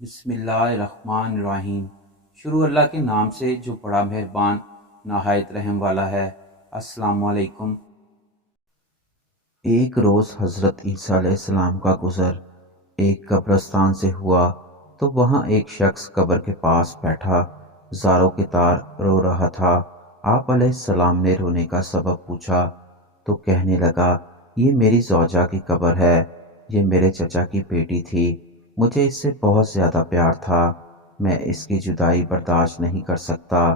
بسم اللہ الرحمن الرحیم۔ شروع اللہ کے نام سے جو بڑا مہربان نہایت رحم والا ہے۔ السلام علیکم۔ ایک روز حضرت عیسیٰ علیہ السلام کا گزر ایک قبرستان سے ہوا تو وہاں ایک شخص قبر کے پاس بیٹھا زاروں کے تار رو رہا تھا۔ آپ علیہ السلام نے رونے کا سبب پوچھا تو کہنے لگا، یہ میری زوجہ کی قبر ہے، یہ میرے چچا کی بیٹی تھی، مجھے اس سے بہت زیادہ پیار تھا، میں اس کی جدائی برداشت نہیں کر سکتا۔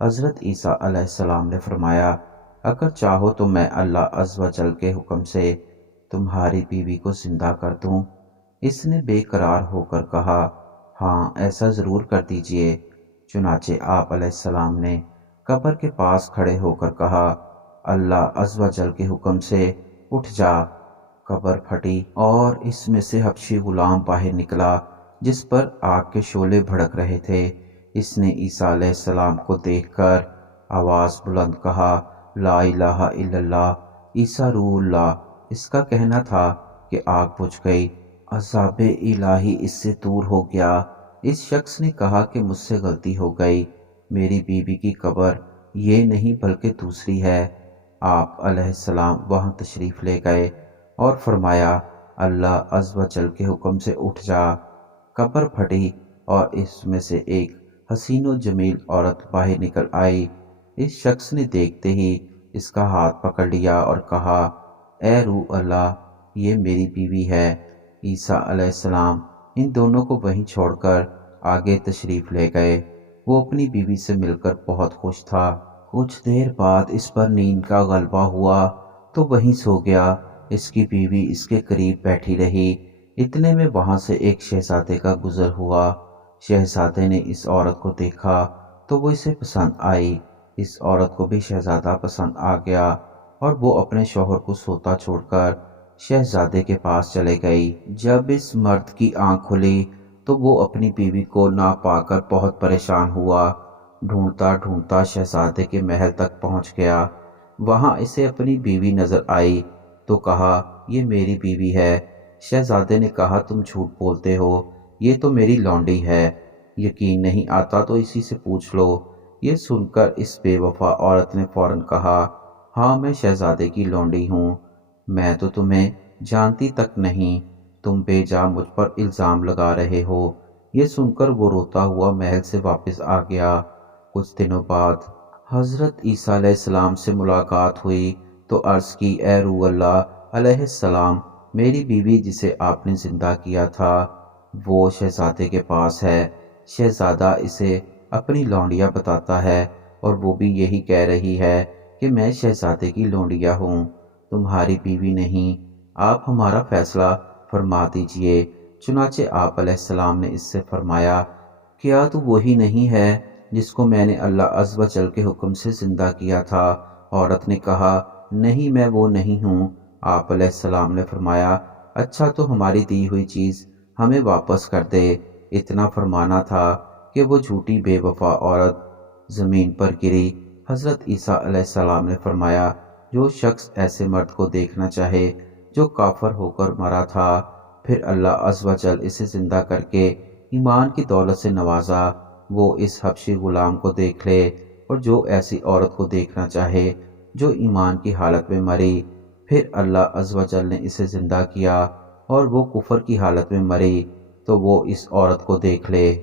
حضرت عیسیٰ علیہ السلام نے فرمایا، اگر چاہو تو میں اللہ عز و جل کے حکم سے تمہاری بیوی کو زندہ کر دوں۔ اس نے بے قرار ہو کر کہا، ہاں ایسا ضرور کر دیجئے۔ چنانچہ آپ علیہ السلام نے قبر کے پاس کھڑے ہو کر کہا، اللہ عز و جل کے حکم سے اٹھ جا۔ قبر پھٹی اور اس میں سے حبشی غلام باہر نکلا جس پر آگ کے شعلے بھڑک رہے تھے۔ اس نے عیسیٰ علیہ السلام کو دیکھ کر آواز بلند کہا، لا الہ الا اللہ، عیسیٰ روح اللہ۔ اس کا کہنا تھا کہ آگ بجھ گئی، عذاب الہی اس سے دور ہو گیا۔ اس شخص نے کہا کہ مجھ سے غلطی ہو گئی، میری بیوی کی قبر یہ نہیں بلکہ دوسری ہے۔ آپ علیہ السلام وہاں تشریف لے گئے اور فرمایا، اللہ عز و جل کے حکم سے اٹھ جا۔ قبر پھٹی اور اس میں سے ایک حسین و جمیل عورت باہر نکل آئی۔ اس شخص نے دیکھتے ہی اس کا ہاتھ پکڑ لیا اور کہا، اے روح اللہ، یہ میری بیوی ہے۔ عیسیٰ علیہ السلام ان دونوں کو وہیں چھوڑ کر آگے تشریف لے گئے۔ وہ اپنی بیوی سے مل کر بہت خوش تھا۔ کچھ دیر بعد اس پر نیند کا غلبہ ہوا تو وہیں سو گیا۔ اس کی بیوی اس کے قریب بیٹھی رہی۔ اتنے میں وہاں سے ایک شہزادے کا گزر ہوا۔ شہزادے نے اس عورت کو دیکھا تو وہ اسے پسند آئی۔ اس عورت کو بھی شہزادہ پسند آ گیا اور وہ اپنے شوہر کو سوتا چھوڑ کر شہزادے کے پاس چلے گئی۔ جب اس مرد کی آنکھ کھلی تو وہ اپنی بیوی کو نہ پا کر بہت پریشان ہوا۔ ڈھونڈتا ڈھونڈتا شہزادے کے محل تک پہنچ گیا۔ وہاں اسے اپنی بیوی نظر آئی تو کہا، یہ میری بیوی ہے۔ شہزادے نے کہا، تم جھوٹ بولتے ہو، یہ تو میری لونڈی ہے، یقین نہیں آتا تو اسی سے پوچھ لو۔ یہ سن کر اس بے وفا عورت نے فوراً کہا، ہاں میں شہزادے کی لونڈی ہوں، میں تو تمہیں جانتی تک نہیں، تم بے جا مجھ پر الزام لگا رہے ہو۔ یہ سن کر وہ روتا ہوا محل سے واپس آ گیا۔ کچھ دنوں بعد حضرت عیسیٰ علیہ السلام سے ملاقات ہوئی تو عرض کی، اے روح اللہ علیہ السلام، میری بیوی جسے آپ نے زندہ کیا تھا وہ شہزادے کے پاس ہے۔ شہزادہ اسے اپنی لونڈیاں بتاتا ہے اور وہ بھی یہی کہہ رہی ہے کہ میں شہزادے کی لونڈیا ہوں، تمہاری بیوی نہیں، آپ ہمارا فیصلہ فرما دیجئے۔ چنانچہ آپ علیہ السلام نے اس سے فرمایا، کیا تو وہی نہیں ہے جس کو میں نے اللہ عز و جل کے حکم سے زندہ کیا تھا؟ عورت نے کہا، نہیں میں وہ نہیں ہوں۔ آپ علیہ السلام نے فرمایا، اچھا تو ہماری دی ہوئی چیز ہمیں واپس کر دے۔ اتنا فرمانا تھا کہ وہ جھوٹی بے وفا عورت زمین پر گری۔ حضرت عیسیٰ علیہ السلام نے فرمایا، جو شخص ایسے مرد کو دیکھنا چاہے جو کافر ہو کر مرا تھا، پھر اللہ عز و جل اسے زندہ کر کے ایمان کی دولت سے نوازا، وہ اس حبشی غلام کو دیکھ لے، اور جو ایسی عورت کو دیکھنا چاہے جو ایمان کی حالت میں مری، پھر اللہ عز و جل نے اسے زندہ کیا اور وہ کفر کی حالت میں مری، تو وہ اس عورت کو دیکھ لے۔